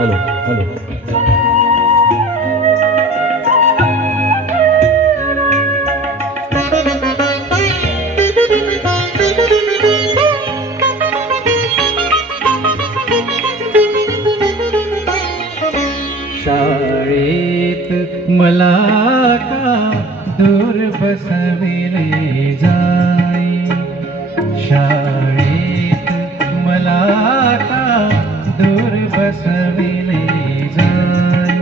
Hello hello. शाळेत मला का दूर बसविले जाई, शाळेत मला का दूर बसविले जाई.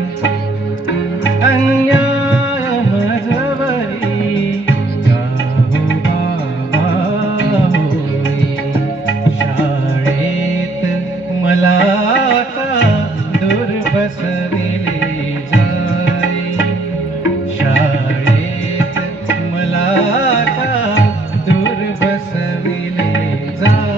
अन्याय मजवरी गाहो बाबा होई, शाळेत मला का दूर बसविले जाई, शाळेत मला का दूर बसविले जाई.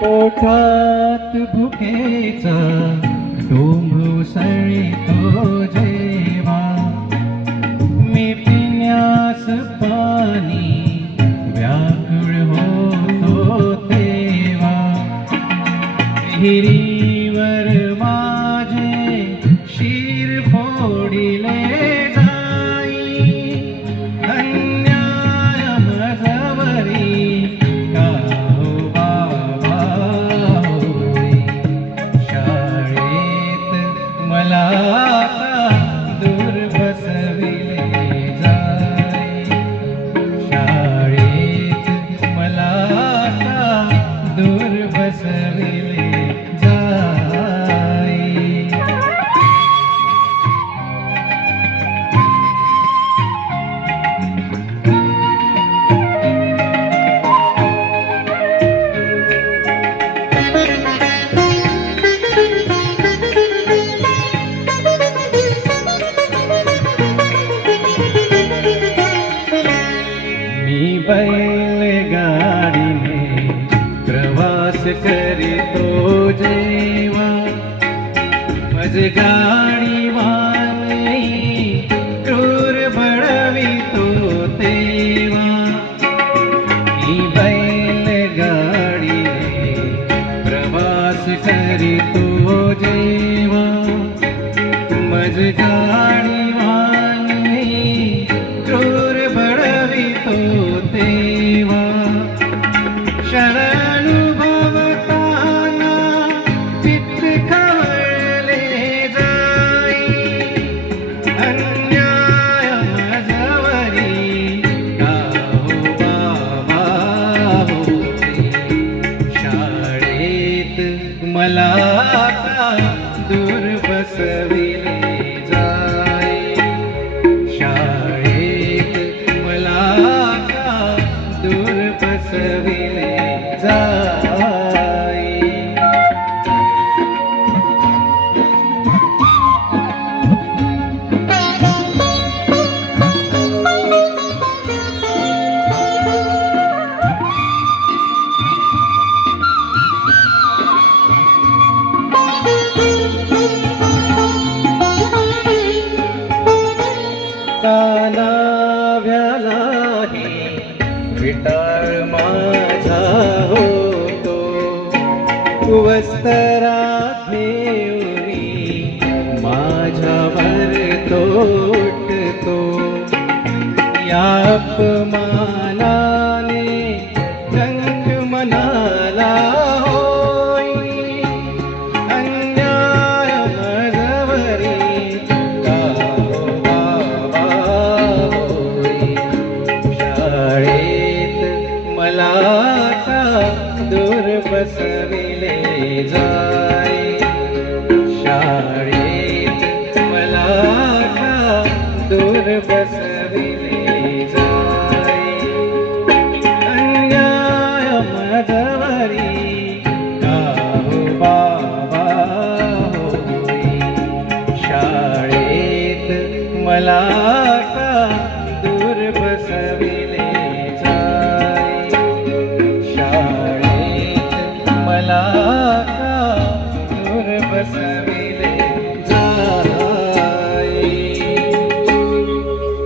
पोटात भुकेचा डोंब उसळतो जेव्हा, मी पिण्यास पाणी व्याकुळ होतो तेव्हा. विहिरीवर माझे शिर फोडिले जाई, अन्याय मजवरी गाहो बाबा होई, शाळेत मला का दूर बसविले जाई, शाळेत मला का दूर बसविले जाई. मी बैलगाडीने प्रवास करीतो जेव्हा, मज गाडीवाने क्रूर बळवितो तेव्हा. मी बैलगाडीने प्रवास करीतो जेव्हा, मज गाडीवाने क्रूर बळवितो तेव्हा. क्षणानुभवताना चित्त खवळले जाई, अन्याय मजवरी गाहो बाबा होई, शाळेत मला का दूर बसविले जाई, शाळेत मला का दूर बसविले जाई. तानाव्यालाही विटाळ माझा होतो, वस्त्रात नेवरी माझ्यावर तोटतो. या अपमानाने रंग मनाला होई, अन्याय मजवरी गाहो बाबा होई, शाळेत मला का दूर बसविले जाई, शाळेत मला का दूर बसविले जाई. अन्याय मजवरी गाहो बाबा होई, शाळेत मला का दूर बसविले